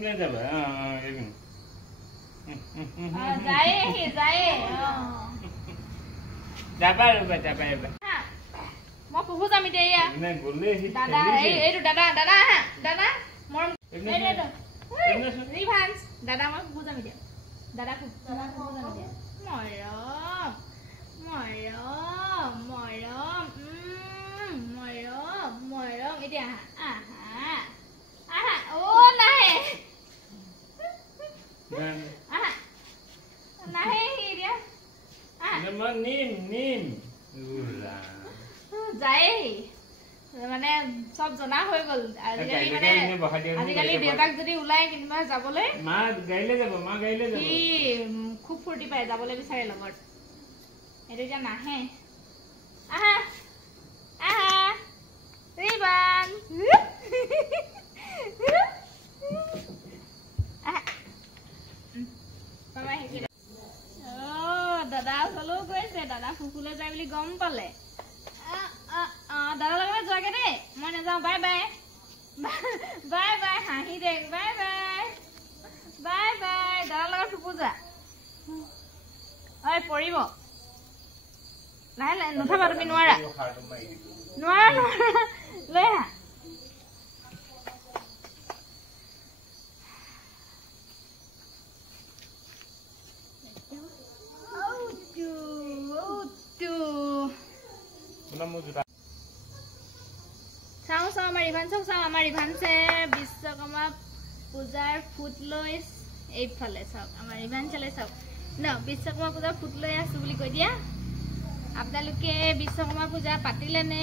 পিনে যাবা যাবা ৰবা মই পুহু যাম এতিয়া দাদা এইটো দাদা দাদা দাদা মৰম ৰিভান্স দাদা মই পুহু যাম এতিয়া দাদা পুহু যাম এতিয়া মৰম মৰম মৰম মৰম মৰম এতিয়া আহা আহা ও নাহে আহা নাহে এতিয়া আহা নিম যায় মানে সব জনা হৈ গল আজিকালি দেউতাক যদি ওলাই কিবা যাবলৈ মা গাইলে যাব কি খুব ফূৰ্তি পায় যাবলৈ বিচাৰে লগত এটো এতিয়া নাহে আহা আহা ৰিবান দাদা চলো গৈছে দাদা ফুকুলে যায় বুলি গম পালে দাদা লগত যোৱাগে দেই মই নাযাওঁ বাই বাই বাই বাই হাঁহি দে বাই বাই বাই বাই দাদাৰ লগত ফুকু যা ঐ পৰিব লাহে লাহে নুঠাবা তুমি নোৱাৰা নোৱাৰা লৈ আহা চাওঁ আমাৰ ৰিভান্সক চাওঁ আমাৰ ৰিভান্সে বিশ্বকৰ্মা পূজাৰ ফুট লৈ এইফালে চাওক আমাৰ ৰিভান্সলে চাওক ন বিশ্বকৰ্মা পূজাৰ ফুট লৈ আছো বুলি কৈ দিয়া আপোনালোকে বিশ্বকৰ্মা পূজা পাতিলে নে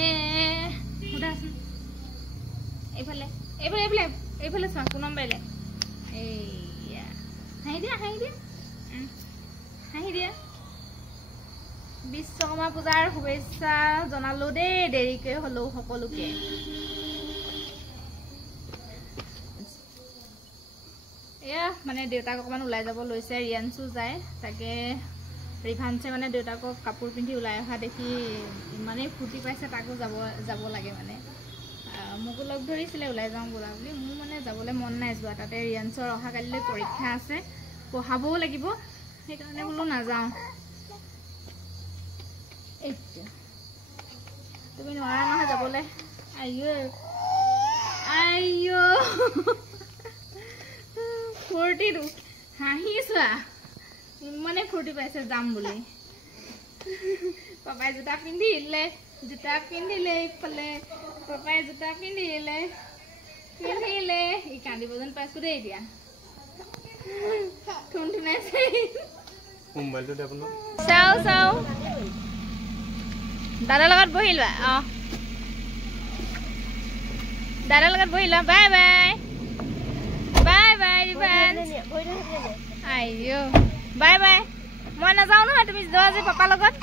সোধাচোন এইফালে এইফালে এইফালে এইফালে চোৱা কোন নম্বৰলে এইয়া হাঁহি দিয়া হাঁহি দিয়া বিশ্বকৰ্মা পূজাৰ শুভেচ্ছা জনালো দেই দেৰিকৈ হলেও সকলোকে এয়া মানে দেউতাক অকমান ওলাই যাব লৈছে ৰিয়ানসু যায় তাকে ৰিভান্সে মানে দেউতাকক কাপোৰ পিন্ধি ওলাই অহা দেখি ইমানেই ফূৰ্তি পাইছে তাকো যাব লাগে মানে মোকো লগ ধৰিছিলে ওলাই যাওঁ বোলা বুলি মোৰ মানে যাবলৈ মন নাই যোৱা তাতে ৰিয়ানসৰ অহাকালিলৈ পৰীক্ষা আছে পঢ়াবও লাগিব সেইকাৰণে বোলো নাযাওঁ তুমি নোৱাৰা নহয় যাবলৈ আইঅ ফূৰ্তিটো হাঁহি চোৱা ইমানে ফূৰ্তি পাইছে যাম বুলি পাপাই জোতা পিন্ধিলে ইফালে পাপাই জোতা পিন্ধিলে ই কান্দিব যেন পাইছো দেই এতিয়া থুনথুনাইছে চাওঁ দাদাৰ লগত বহি লোৱা দাদাৰ লগত বহি লোৱা bye bye bye bye ৰিভান্স আইঅ bye bye মই নাযাওঁ নহয় তুমি যোৱা যে পাপাৰ লগত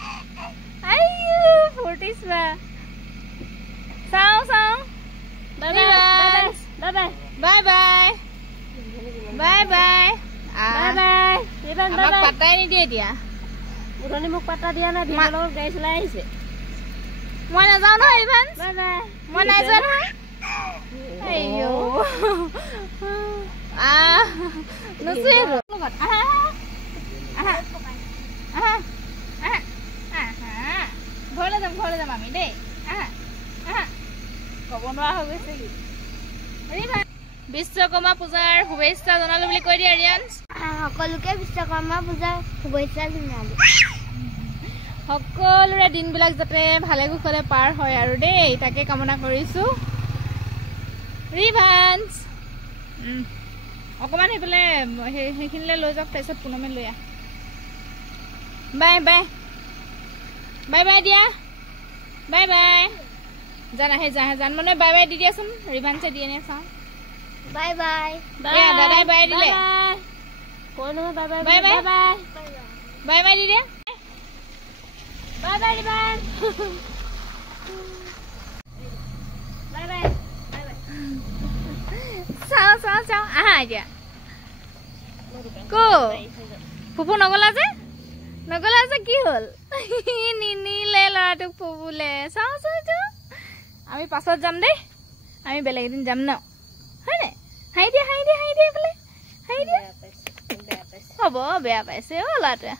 আইঅ ফূৰ্তি চোৱা চাওঁ bye bye bye bye bye bye আমাক পাত্তাই নিদিয়ে এতিয়া উৰণি মোক পাত্তা দিয়া নাই দিনৰ লগত গাড়ী চলাই আহিছে মই নাযাওঁ নহয় ৰিভান্স মই নাই যোৱা নহয় আইঅ নচুৱে ঘৰলৈ যাম আমি দেই ক'ব নোৱাৰা হৈ গৈছে বিশ্বকৰ্মা পূজাৰ শুভেচ্ছা জনালো বুলি কৈ দিয়া ৰিয়ানস সকলোকে বিশ্বকৰ্মা পূজাৰ শুভেচ্ছা জনালো সকলোৰে দিনবিলাক যাতে ভালে কুশলে পাৰ হয় আৰু দেই তাকে কামনা কৰিছো ৰিভান্স অকমান সেইফালে সেইখিনিলে লৈ যাওক তাৰপিছত পুনমে লৈ আহ বাই বাই বাই বাই দিয়া বাই বাই জান মানে বাই বাই দি দিয়াচোন ৰিভান্সে দিয়ে নে চাওঁ বাই বাই দাদাই বাই দিলে bye bye bye by the দিয়া বাই বাই ৰিভান্স বাই বাই চাওঁ আহা এতিয়া কো ফুফু নগলা যে কি হ'ল নিনিলে ল'ৰাটোক ফুফুলে চাওঁ আমি পাছত যাম দেই আমি বেলেগ এদিন যাম ন হয় নাই হাঁহি দিয়া বোলে হ'ব বেয়া পাইছে অ' ল'ৰাটোৱে